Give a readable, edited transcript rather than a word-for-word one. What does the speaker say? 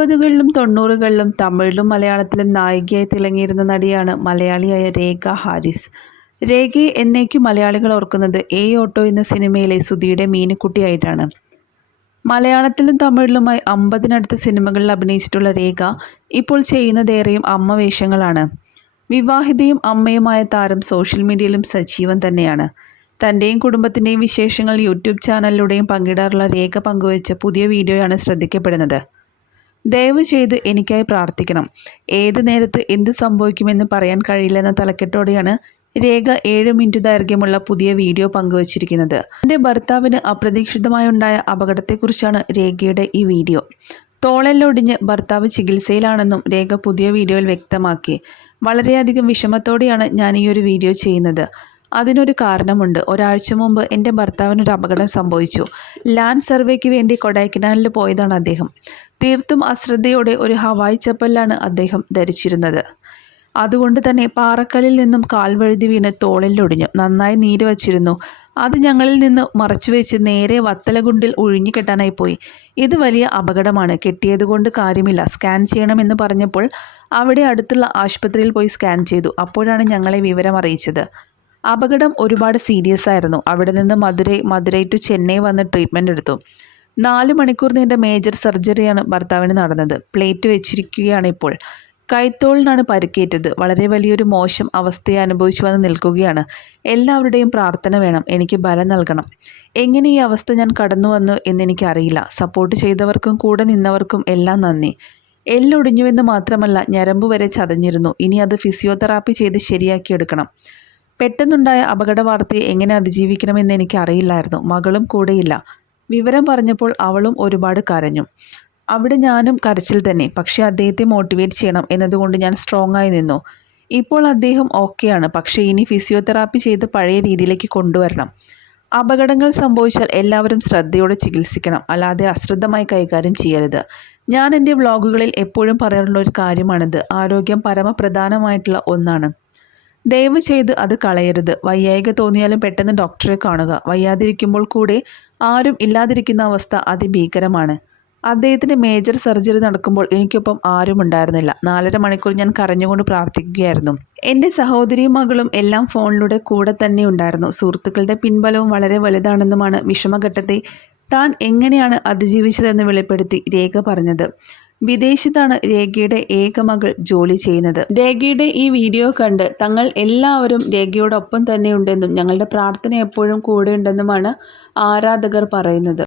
80കളിലും 90കളിലും തമിഴിലും മലയാളത്തിലും നായികയായി തിളങ്ങിയിരുന്ന നടിയാണ് മലയാളിയായ രേഖ ഹാരിസ്. രേഖയെ എന്നേക്കും മലയാളികൾ ഓർക്കുന്നത് എ ഓട്ടോ എന്ന സിനിമയിലെ സുധിയുടെ മീനുക്കുട്ടിയായിട്ടാണ്. മലയാളത്തിലും തമിഴിലുമായി 50-നടുത്ത് സിനിമകളിൽ അഭിനയിച്ചിട്ടുള്ള രേഖ ഇപ്പോൾ ചെയ്യുന്നതേറെയും അമ്മ വേഷങ്ങളാണ്. വിവാഹിതയും അമ്മയുമായ താരം സോഷ്യൽ മീഡിയയിലും സജീവം തന്നെയാണ്. തൻ്റെയും കുടുംബത്തിൻ്റെയും വിശേഷങ്ങൾ യൂട്യൂബ് ചാനലിലൂടെയും പങ്കിടാറുള്ള രേഖ പങ്കുവച്ച പുതിയ വീഡിയോയാണ് ശ്രദ്ധിക്കപ്പെടുന്നത്. ദയവ് ചെയ്ത് എനിക്കായി പ്രാർത്ഥിക്കണം. ഏത് നേരത്ത് എന്ത് സംഭവിക്കുമെന്ന് പറയാൻ കഴിയില്ലെന്ന തലക്കെട്ടോടെയാണ് രേഖ 7 മിനിറ്റ് ദൈർഘ്യമുള്ള പുതിയ വീഡിയോ പങ്കുവച്ചിരിക്കുന്നത്. തൻ്റെ ഭർത്താവിന് അപ്രതീക്ഷിതമായുണ്ടായ അപകടത്തെക്കുറിച്ചാണ് രേഖയുടെ ഈ വീഡിയോ. തോളെല്ലൊടിഞ്ഞ് ഭർത്താവ് ചികിത്സയിലാണെന്നും രേഖ പുതിയ വീഡിയോയിൽ വ്യക്തമാക്കി. വളരെയധികം വിഷമത്തോടെയാണ് ഞാൻ ഈ ഒരു വീഡിയോ ചെയ്യുന്നത്. അതിനൊരു കാരണമുണ്ട്. ഒരാഴ്ച മുമ്പ് എൻ്റെ ഭർത്താവിനൊരു അപകടം സംഭവിച്ചു. ലാൻഡ് സർവേക്ക് വേണ്ടി കൊടൈക്കനാലിൽ പോയതാണ് അദ്ദേഹം. തീർത്തും അശ്രദ്ധയോടെ ഒരു ഹവായ് ചപ്പലിലാണ് അദ്ദേഹം ധരിച്ചിരുന്നത്. അതുകൊണ്ട് തന്നെ പാറക്കല്ലിൽ നിന്നും കാൽ വഴുതി വീണ് തോളിലൊടിഞ്ഞു. നന്നായി നീര് വച്ചിരുന്നു. അത് ഞങ്ങളിൽ നിന്ന് മറച്ചുവെച്ച് നേരെ വത്തലകുണ്ടിൽ ഒഴിഞ്ഞു കെട്ടാനായി പോയി. ഇത് വലിയ അപകടമാണ്, കെട്ടിയതുകൊണ്ട് കാര്യമില്ല, സ്കാൻ ചെയ്യണമെന്ന് പറഞ്ഞപ്പോൾ അവിടെ അടുത്തുള്ള ആശുപത്രിയിൽ പോയി സ്കാൻ ചെയ്തു. അപ്പോഴാണ് ഞങ്ങളെ വിവരം അറിയിച്ചത്. അപകടം ഒരുപാട് സീരിയസ് ആയിരുന്നു. അവിടെ നിന്ന് മധുരൈ ടു ചെന്നൈ വന്ന് ട്രീറ്റ്മെൻറ്റ് എടുത്തു. 4 മണിക്കൂർ നീണ്ട മേജർ സർജറിയാണ് ഭർത്താവിന് നടന്നത്. പ്ലേറ്റ് വെച്ചിരിക്കുകയാണ് ഇപ്പോൾ. കൈത്തോളിനാണ് പരിക്കേറ്റത്. വളരെ വലിയൊരു മോശം അവസ്ഥയെ അനുഭവിച്ചു വന്ന് നിൽക്കുകയാണ്. എല്ലാവരുടെയും പ്രാർത്ഥന വേണം. എനിക്ക് ബലം നൽകണം. എങ്ങനെ ഈ അവസ്ഥ ഞാൻ കടന്നു വന്നു എന്നെനിക്കറിയില്ല. സപ്പോർട്ട് ചെയ്തവർക്കും കൂടെ നിന്നവർക്കും എല്ലാം നന്ദി. എല്ലൊടിഞ്ഞുവെന്ന് മാത്രമല്ല, ഞരമ്പ് വരെ ചതഞ്ഞിരുന്നു. ഇനി അത് ഫിസിയോതെറാപ്പി ചെയ്ത് ശരിയാക്കിയെടുക്കണം. പെട്ടെന്നുണ്ടായ അപകട വാർത്തയെ എങ്ങനെ അതിജീവിക്കണമെന്ന് എനിക്ക് അറിയില്ലായിരുന്നു. മകളും കൂടെയില്ല. വിവരം പറഞ്ഞപ്പോൾ അവളും ഒരുപാട് കരഞ്ഞു. അവിടെ ഞാനും കരച്ചിൽ തന്നെ. പക്ഷേ അദ്ദേഹത്തെ മോട്ടിവേറ്റ് ചെയ്യണം എന്നതുകൊണ്ട് ഞാൻ സ്ട്രോങ് ആയി നിന്നു. ഇപ്പോൾ അദ്ദേഹം ഓക്കെയാണ്. പക്ഷേ ഇനി ഫിസിയോതെറാപ്പി ചെയ്ത് പഴയ രീതിയിലേക്ക് കൊണ്ടുവരണം. അപകടങ്ങൾ സംഭവിച്ചാൽ എല്ലാവരും ശ്രദ്ധയോടെ ചികിത്സിക്കണം, അല്ലാതെ അശ്രദ്ധമായി കൈകാര്യം ചെയ്യരുത്. ഞാൻ എൻ്റെ വ്ളോഗുകളിൽ എപ്പോഴും പറയാറുള്ള ഒരു കാര്യമാണിത്. ആരോഗ്യം പരമപ്രധാനമായിട്ടുള്ള ഒന്നാണ്. ദയവ് ചെയ്ത് അത് കളയരുത്. വയ്യായ്ക തോന്നിയാലും പെട്ടെന്ന് ഡോക്ടറെ കാണുക. വയ്യാതിരിക്കുമ്പോൾ കൂടെ ആരും ഇല്ലാതിരിക്കുന്ന അവസ്ഥ അതിഭീകരമാണ്. അദ്ദേഹത്തിന് മേജർ സർജറി നടക്കുമ്പോൾ എനിക്കൊപ്പം ആരും ഉണ്ടായിരുന്നില്ല. 4.5 മണിക്കൂർ ഞാൻ കരഞ്ഞുകൊണ്ട് പ്രാർത്ഥിക്കുകയായിരുന്നു. എൻ്റെ സഹോദരിയും മകളും എല്ലാം ഫോണിലൂടെ കൂടെ തന്നെ ഉണ്ടായിരുന്നു. സുഹൃത്തുക്കളുടെ പിൻബലവും വളരെ വലുതാണെന്നുമാണ് വിഷമഘട്ടത്തെ താൻ എങ്ങനെയാണ് അതിജീവിച്ചതെന്ന് വെളിപ്പെടുത്തി രേഖ പറഞ്ഞത്. വിദേശത്താണ് രേഖയുടെ ഏക മകൾ ജോലി ചെയ്യുന്നത്. രേഖയുടെ ഈ വീഡിയോ കണ്ട് തങ്ങൾ എല്ലാവരും രേഖയോടൊപ്പം തന്നെയുണ്ടെന്നും ഞങ്ങളുടെ പ്രാർത്ഥന എപ്പോഴും കൂടെയുണ്ടെന്നുമാണ് ആരാധകർ പറയുന്നത്.